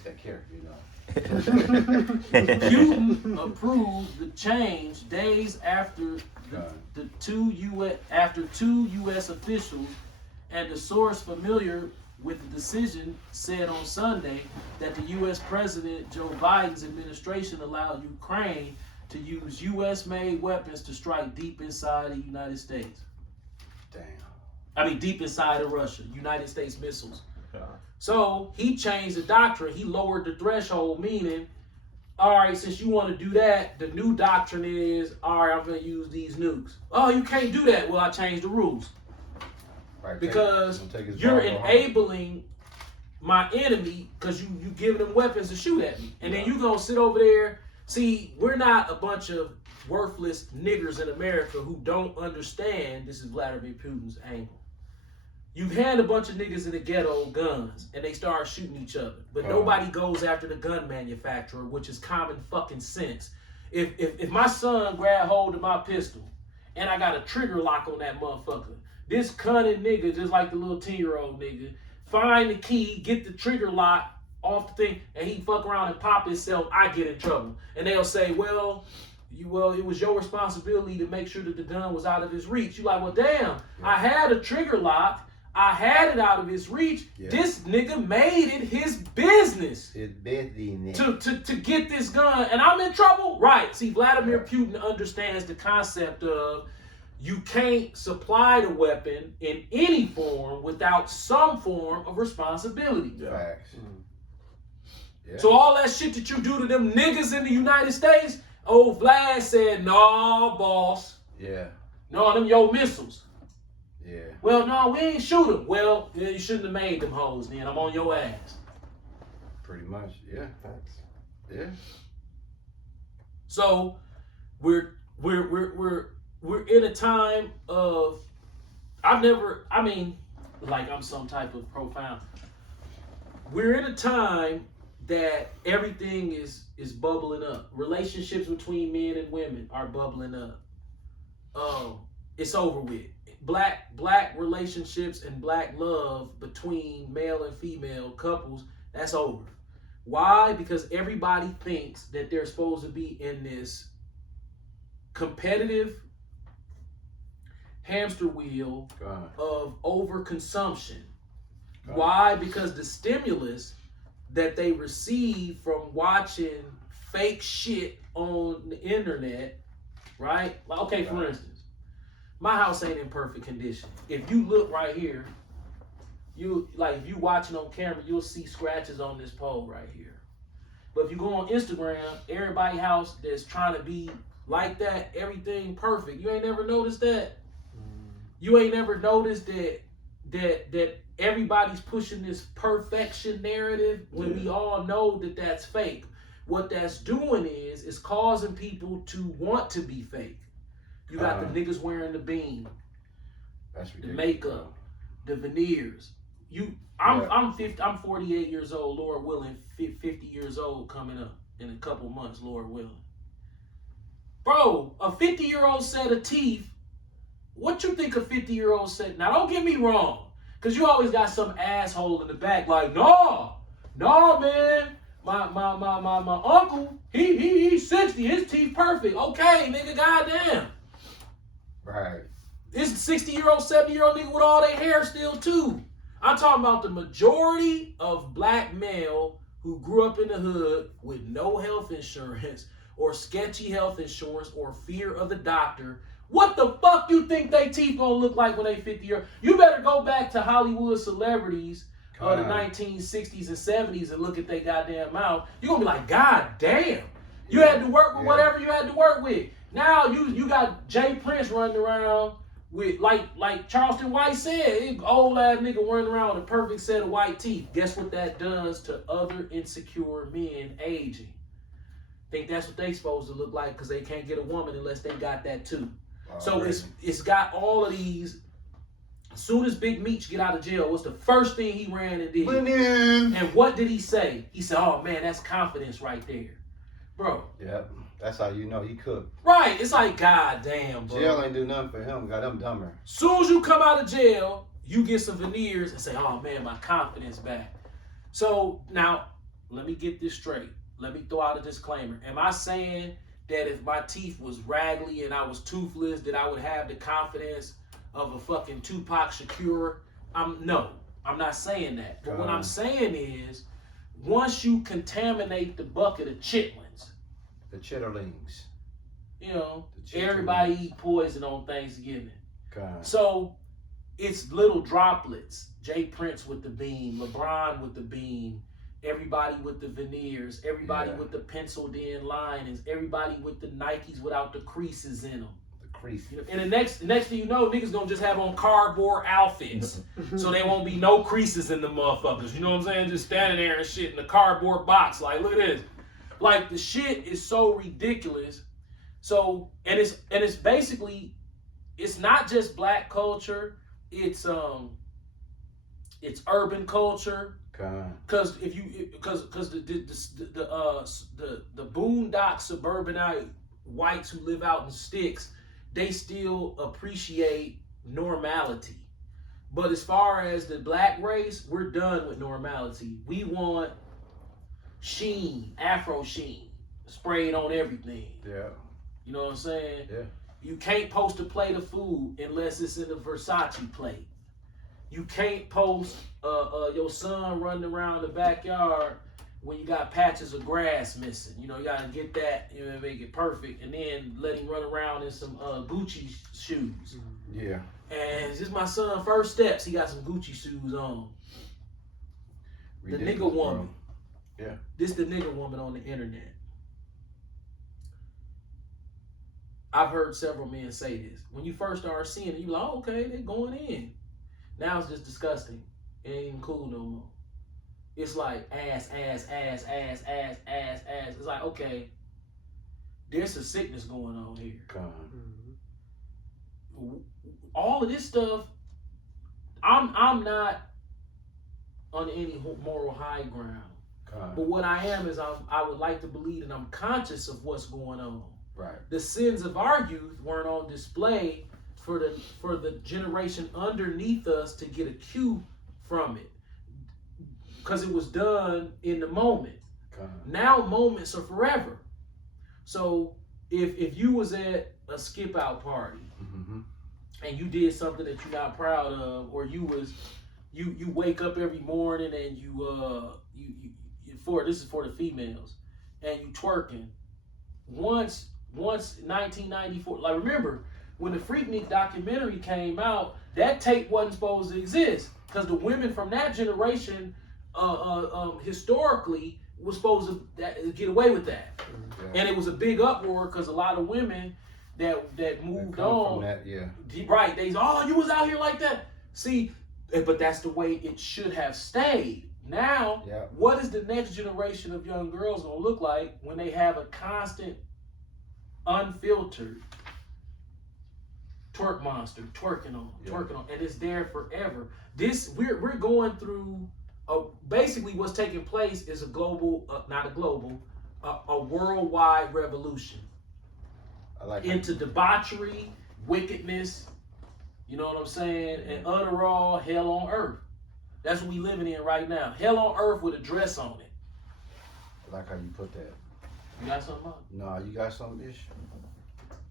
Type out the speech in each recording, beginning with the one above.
that character, you know. Putin approved the change days after two U.S. officials and the source familiar with the decision said on Sunday that the U.S. President Joe Biden's administration allowed Ukraine to use U.S.-made weapons to strike deep inside the United States. Damn. I mean, deep inside of Russia, United States missiles. Yeah. So he changed the doctrine. He lowered the threshold, meaning, all right, since you want to do that, the new doctrine is, all right, I'm going to use these nukes. Oh, you can't do that. Well, I changed the rules. Right, Because you're enabling my enemy because you giving them weapons to shoot at me. And then you going to sit over there. See, we're not a bunch of worthless niggers in America who don't understand this is Vladimir Putin's angle. You hand a bunch of niggas in the ghetto guns and they start shooting each other. But nobody goes after the gun manufacturer, which is common fucking sense. If my son grab hold of my pistol and I got a trigger lock on that motherfucker, this cunning nigga, just like the little 10-year-old nigga, find the key, get the trigger lock off the thing, and he fuck around and pop himself, I get in trouble. And they'll say, well, it was your responsibility to make sure that the gun was out of his reach. You like, well, damn, I had a trigger lock. I had it out of his reach. Yeah. This nigga made it his business to get this gun, and I'm in trouble? Right. See, Vladimir Putin understands the concept of you can't supply the weapon in any form without some form of responsibility. Facts. Yeah. So all that shit that you do to them niggas in the United States, old Vlad said, no, boss. Yeah. No, them your missiles. Yeah. Well, no, we ain't shoot them. Well, yeah, you shouldn't have made them hoes then. I'm on your ass. Pretty much, yeah. Thanks. Yeah. So we're in a time of like I'm some type of profound. We're in a time that everything is bubbling up. Relationships between men and women are bubbling up. It's over with. Black relationships and black love between male and female couples, that's over. Why? Because everybody thinks that they're supposed to be in this competitive hamster wheel of overconsumption. Why? Because the stimulus that they receive from watching fake shit on the internet, right? Like, okay, for instance, my house ain't in perfect condition. If you look right here, if you watching on camera, you'll see scratches on this pole right here. But if you go on Instagram, everybody's house that's trying to be like that, everything perfect. You ain't never noticed that. You ain't never noticed that everybody's pushing this perfection narrative when we all know that that's fake. What that's doing is causing people to want to be fake. You got the niggas wearing the beam, the makeup, the veneers. I'm 48 years old, Lord willing, 50 years old coming up in a couple months, Lord willing. Bro, a 50-year-old set of teeth, what you think a 50-year-old set? Now don't get me wrong, because you always got some asshole in the back like, no, man, my uncle, he's 60, his teeth perfect. Okay, nigga, goddamn. Right. This 60-year-old, 70-year-old nigga with all their hair still too. I'm talking about the majority of black male who grew up in the hood with no health insurance or sketchy health insurance or fear of the doctor. What the fuck you think they teeth gonna look like when they 50 years? You better go back to Hollywood celebrities of the 1960s and 70s and look at their goddamn mouth. You're gonna be like, God damn. You had to work with whatever you had to work with. Now you got Jay Prince running around with like Charleston White said, old ass nigga running around with a perfect set of white teeth. Guess what that does to other insecure men aging? Think that's what they supposed to look like because they can't get a woman unless they got that too. So it's got all of these. As soon as Big Meech get out of jail, what's the first thing he ran and did? And what did he say? He said, oh man, that's confidence right there. Bro. Yep. That's how you know he cooked. Right. It's like, God damn, bro. Jail ain't do nothing for him. Got him dumber. Soon as you come out of jail, you get some veneers and say, oh man, my confidence back. So now, let me get this straight. Let me throw out a disclaimer. Am I saying that if my teeth was raggedy and I was toothless, that I would have the confidence of a fucking Tupac Shakur? No, I'm not saying that. But what I'm saying is, once you contaminate the bucket of chitlins, the chitterlings, you know, everybody eat poison on Thanksgiving. So it's little droplets. Jay Prince with the beam, LeBron with the beam, everybody with the veneers, everybody with the penciled in linings, everybody with the Nikes without the creases in them. The creases. And the next thing you know, niggas gonna just have on cardboard outfits. So there won't be no creases in the motherfuckers. You know what I'm saying? Just standing there and shit in the cardboard box. Like, look at this. Like, the shit is so ridiculous. So, and it's basically, it's not just black culture, it's urban culture. Because if you, because the boondock suburbanite whites who live out in sticks, they still appreciate normality. But as far as the black race, we're done with normality. We want sheen, Afro sheen, sprayed on everything. Yeah. You know what I'm saying? Yeah. You can't post a plate of food unless it's in a Versace plate. You can't post your son running around the backyard when you got patches of grass missing. You know, you gotta get that, you know, make it perfect, and then let him run around in some Gucci shoes. Yeah. And it's just my son's first steps. He got some Gucci shoes on. The nigga woman. Bro. Yeah. This the nigga woman on the internet. I've heard several men say this. When you first start seeing it, you be like, oh, okay, they going in. Now it's just disgusting. It ain't even cool no more. It's like ass. It's like, okay, there's a sickness going on here. All of this stuff, I'm not on any moral high ground. But what I am is I would like to believe that I'm conscious of what's going on. Right. The sins of our youth weren't on display for the generation underneath us to get a cue from it, because it was done in the moment. Now moments are forever. So if you was at a skip out party and you did something that you're not proud of, or you wake up every morning and this is for the females, and you twerking. Once 1994, like, remember when the Freaknik documentary came out, that tape wasn't supposed to exist because the women from that generation historically was supposed to get away with that. And it was a big uproar because a lot of women that moved on from that, right, they you was out here like that. See, but that's the way it should have stayed. Now, what is the next generation of young girls gonna look like when they have a constant, unfiltered twerk monster twerking on, and it's there forever? We're going through basically what's taking place is a worldwide revolution. I like into debauchery, wickedness, you know what I'm saying, and utterall hell on earth. That's what we living in right now. Hell on earth with a dress on it. I like how you put that. You got something on? Nah, you got something, Ish?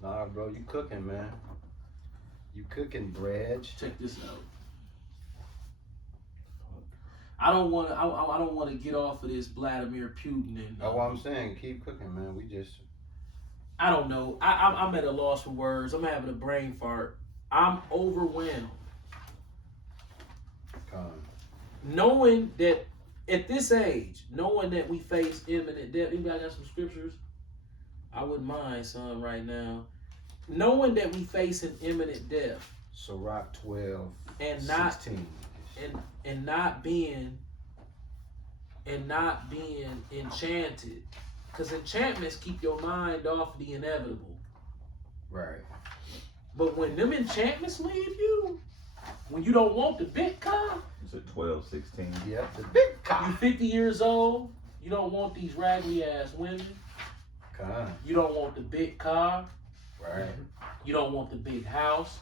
Nah, bro, you cooking, man. You cooking, Brad. Check this out. I don't want to get off of this Vladimir Putin and. That's what I'm saying. Keep cooking, man. We just. I don't know. I'm at a loss for words. I'm having a brain fart. I'm overwhelmed. Knowing that at this age, knowing that we face imminent death. Anybody got some scriptures? I wouldn't mind some right now. Knowing that we face an imminent death. Sirach 12 and 16. And not being enchanted. Because enchantments keep your mind off the inevitable. Right. But when them enchantments leave you, when you don't want the big car. It's a 12, 16. Yeah, the big car. You 50 years old, you don't want these raggedy ass women. You don't want the big car. Right. You don't want the big house.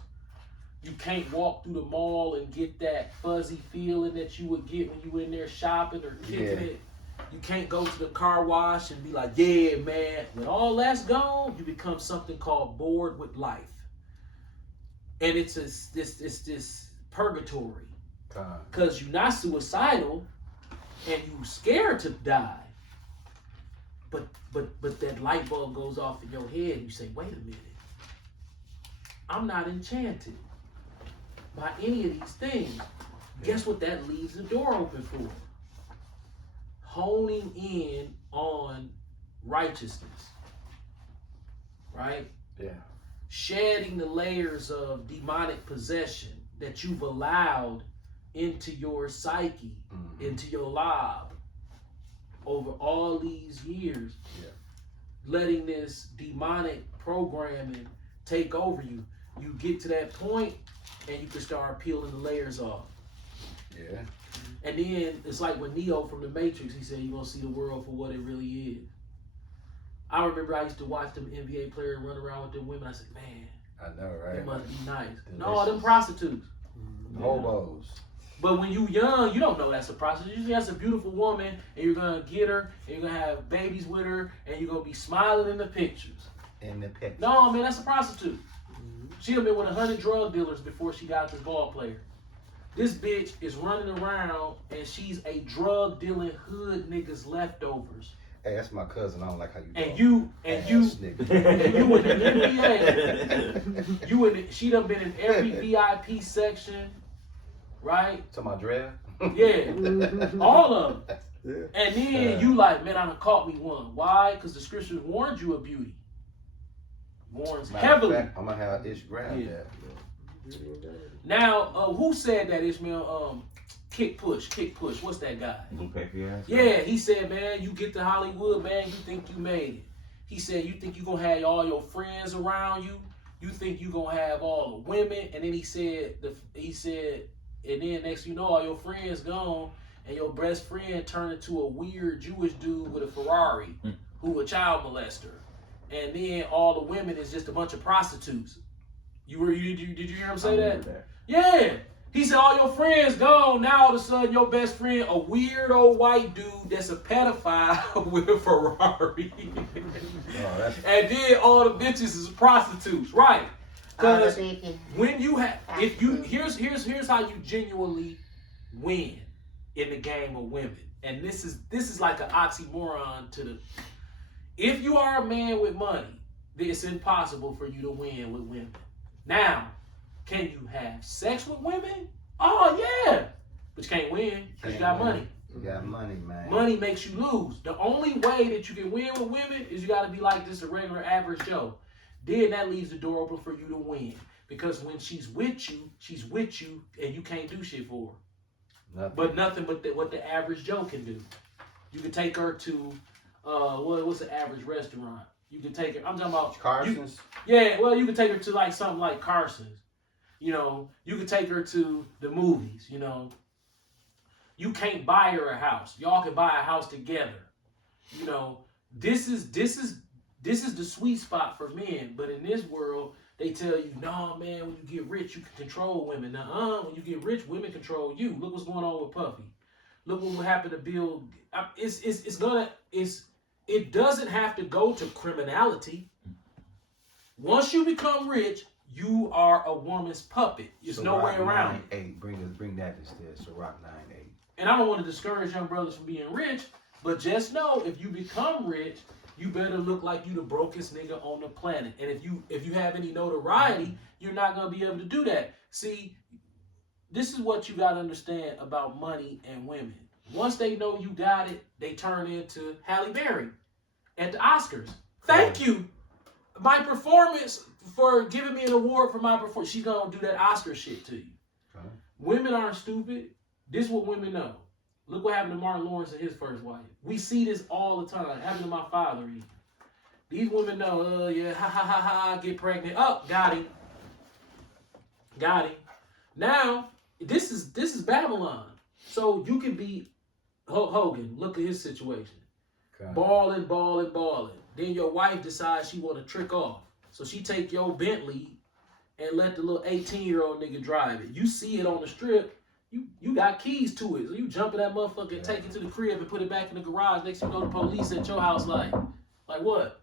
You can't walk through the mall and get that fuzzy feeling that you would get when you in there shopping or kicking it. You can't go to the car wash and be like, yeah, man. When all that's gone, you become something called bored with life. And it's this purgatory. Because you're not suicidal and you scared to die. But that light bulb goes off in your head and you say, wait a minute. I'm not enchanted by any of these things. Guess what that leaves the door open for? Honing in on righteousness. Right? Yeah. Shedding the layers of demonic possession that you've allowed into your psyche, into your lob over all these years. Yeah. Letting this demonic programming take over you. You get to that point and you can start peeling the layers off. Yeah. And then it's like when Neo from the Matrix, he said, you're going to see the world for what it really is. I remember I used to watch them NBA players run around with them women. I said, man, I know, right? It must be nice. Delicious. No, them prostitutes. Hobos. But when you young, you don't know that's a prostitute. You think that's a beautiful woman, and you're going to get her, and you're going to have babies with her, and you're going to be smiling in the pictures. No, man, that's a prostitute. She done been with 100 drug dealers before she got this ball player. This bitch is running around, and she's a drug dealing hood nigga's leftovers. Hey, that's my cousin. I don't like how you. And you in the NBA. She done been in every VIP section, right? To my draft. Yeah, all of them. Yeah. And then you like, man, I done caught me one. Why? Because the scriptures warned you of beauty. Warns heavily. Fact, I'm gonna have Ish grab that. Now, who said that, Ishmael? Kick push. What's that guy? Lupe. Yeah, he said, man, you get to Hollywood, man, you think you made it. He said, you think you gonna have all your friends around you? You think you gonna have all the women? And then he said, and then next you know, all your friends gone, and your best friend turned into a weird Jewish dude with a Ferrari, who a child molester. And then all the women is just a bunch of prostitutes. Did you hear him say that? Yeah. He said all your friends gone. Now all of a sudden your best friend, a weird old white dude that's a pedophile with a Ferrari. And then all the bitches is prostitutes, right? Because when you have, here's how you genuinely win in the game of women. And this is like an oxymoron to the. If you are a man with money, then it's impossible for you to win with women. Now, can you have sex with women? Oh, yeah. But you can't win because you got money. You got money, man. Money makes you lose. The only way that you can win with women is you got to be like just a regular average Joe. Then that leaves the door open for you to win. Because when she's with you, and you can't do shit for her. Nothing but what the average Joe can do. You can take her to... what's the average restaurant? You can take her. I'm talking about Carson's. You can take her to like something like Carson's. You know, you can take her to the movies. You know, you can't buy her a house. Y'all can buy a house together. You know, this is the sweet spot for men. But in this world, they tell you, no, man, when you get rich, you can control women. When you get rich, women control you. Look what's going on with Puffy. Look what happened to Bill. It doesn't have to go to criminality. Once you become rich, you are a woman's puppet. There's no way around it. 8. Bring that instead. So Rock 9-8. And I don't want to discourage young brothers from being rich, but just know if you become rich, you better look like you the brokest nigga on the planet. And if you have any notoriety, you're not gonna be able to do that. See, this is what you gotta understand about money and women. Once they know you got it, they turn into Halle Berry at the Oscars. Thank you. My performance, for giving me an award for my performance. She's going to do that Oscar shit to you. Okay. Women aren't stupid. This is what women know. Look what happened to Martin Lawrence and his first wife. We see this all the time. It happened to my father even. These women know, get pregnant. Oh, got him. Now, this is Babylon. So you can be Hulk Hogan. Look at his situation. Okay. Balling. Then your wife decides she want to trick off. So she take your Bentley and let the little 18-year-old nigga drive it. You see it on the strip. You got keys to it. So you jump in that motherfucker and take it to the crib and put it back in the garage. Next thing you know, the police at your house like what?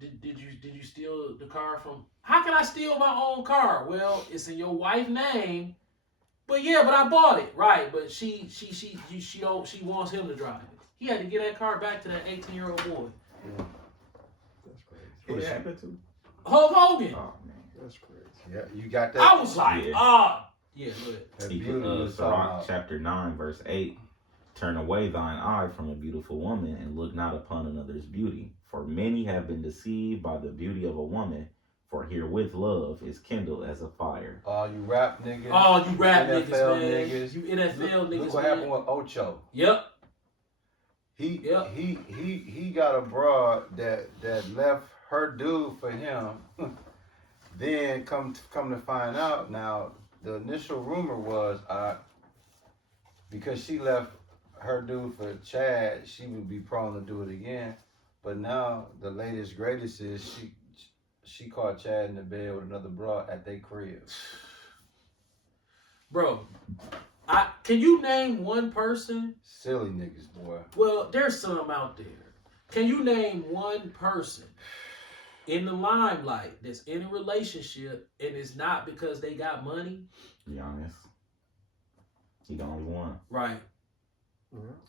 Did you steal the car from? How can I steal my own car? Well, it's in your wife's name. But I bought it. Right, but she wants him to drive it. He had to get that car back to that 18-year-old boy. Yeah. That's crazy. Who it happened to? Hulk Hogan. Oh man. That's crazy. Yeah, you got that. I was like, Yeah. go ahead. that He beauty put you was talking Sirach about. chapter 9 verse 8. Turn away thine eye from a beautiful woman and look not upon another's beauty. For many have been deceived by the beauty of a woman. For herewith love is kindled as a fire. All you rap niggas. Oh, you rap NFL niggas, man. niggas. You NFL niggas, Look what man. happened with Ocho. Yep. He got a broad that left her dude for him. Then come to find out, now the initial rumor was because she left her dude for Chad, she would be prone to do it again. But now the latest greatest is she caught Chad in the bed with another broad at their crib. Bro, can you name one person? Silly niggas, boy. Well, there's some out there. Can you name one person in the limelight that's in a relationship and it's not because they got money? To be honest. He the only one. Right.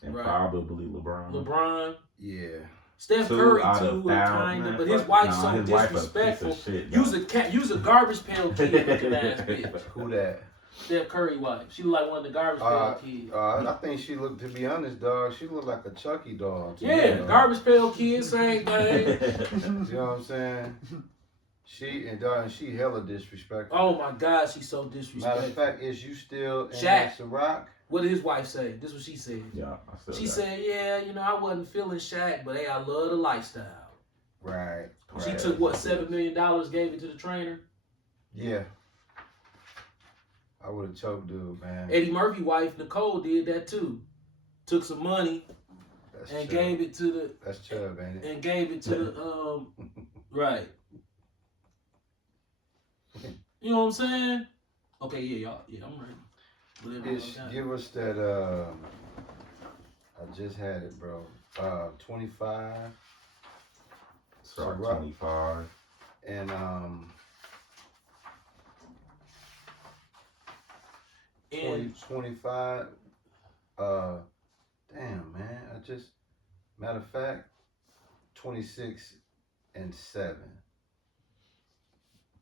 And Right. probably LeBron. LeBron. Yeah. Steph Two Curry out too, of 1,000. kind of, Man, but his fuck- wife's Nah, so his wife a piece disrespectful. of shit, Use a garbage pail kid looking ass bitch. Who that? Steph Curry wife. She look like one of the garbage pail kids. I think she looked, to be honest, dog, she looked like a Chucky dog. to me, Yeah, dog. garbage pail kids, same thing. You know what I'm saying? She hella disrespectful. Oh my God, she's so Matter of disrespectful. fact, is you still in Shaq. Ciroc? What did his wife say? This is what she said. Yeah, I still She got said, yeah, I wasn't feeling Shaq, but hey, I love the lifestyle. Right. She right. took what, $7 million, gave it to the trainer. Yeah. I would have choked dude, man. Eddie Murphy wife Nicole did that too. Took some money That's and Chubb. gave it to the That's Chubb, ain't it? and gave it to the right. You know what I'm saying? Okay, yeah, y'all, yeah, I'm ready. Whatever y'all got. Give us that. I just had it, bro. 25 Start Ciroc. 25. and And 25. Damn, man. Matter of fact, 26 and 7.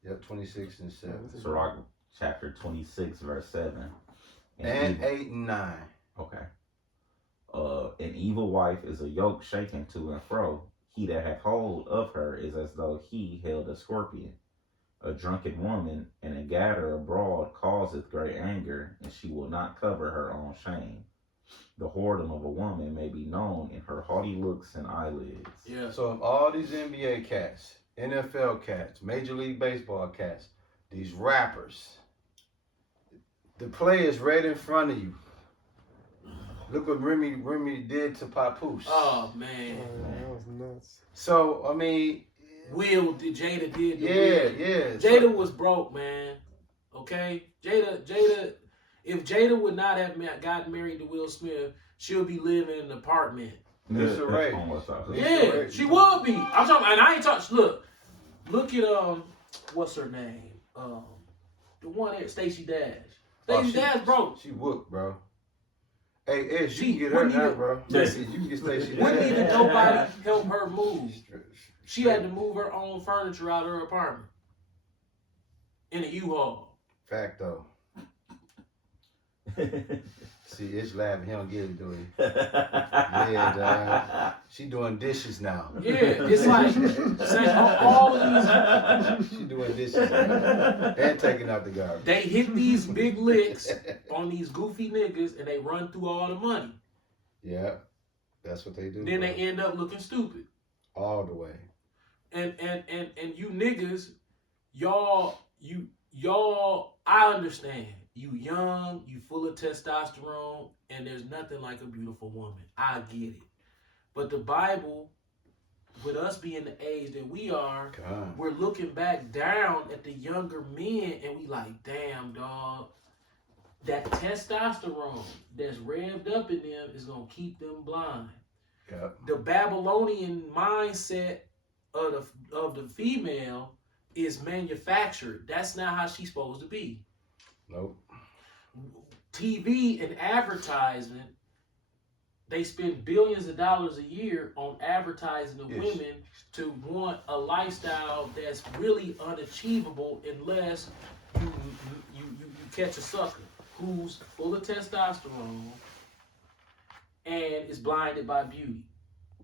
Yep, 26 and 7. Sirach chapter 26 verse 7. And evil- 8 and 9. Okay. An evil wife is a yoke shaken to and fro. He that hath hold of her is as though he held a scorpion. A drunken woman and a gatherer abroad causeth great anger, and she will not cover her own shame. The whoredom of a woman may be known in her haughty looks and eyelids. yeah. So of all these NBA cats, NFL cats, Major League Baseball cats, these rappers, the play is right in front of you. Look what Remy did to Papoose. Oh man. That was nuts. So I mean, Jada did the yeah, Will. yeah. Jada was broke, man. Okay? Jada, if Jada would not have gotten married to Will Smith, she'll be living in an apartment. Lisa Ray. On what's up? Lisa Yeah, Ray. she would be. I'm talking, and I ain't talking. Look at what's her name? The one there, Stacey Dash. Stacey Dash broke. She whooped, bro. Hey, Ish, She you can get her wouldn't now, even- bro. Listen. You can get Stacey Wouldn't even Dash. nobody help her move. She had to move her own furniture out of her apartment in a U-Haul. Fact though. See, Ish laughing. He don't get it, do he? Yeah, dog. She doing dishes now. Yeah, it's like since all of these, She doing dishes now. And taking out the garbage. they hit these big licks on these goofy niggas and they run through all the money. Yeah, that's what they do. Then bro. they end up looking stupid. All the way. And you niggas, y'all, I understand. You young, you full of testosterone, and there's nothing like a beautiful woman. I get it. But the Bible, with us being the age that we are, God. we're looking back down at the younger men and we like, damn, dog. that testosterone that's revved up in them is gonna keep them blind. Yep. The Babylonian mindset of the female is manufactured. That's not how she's supposed to be. Nope. TV and advertisement, they spend billions of dollars a year on advertising to Yes. women to want a lifestyle that's really unachievable unless you catch a sucker who's full of testosterone and is blinded by beauty.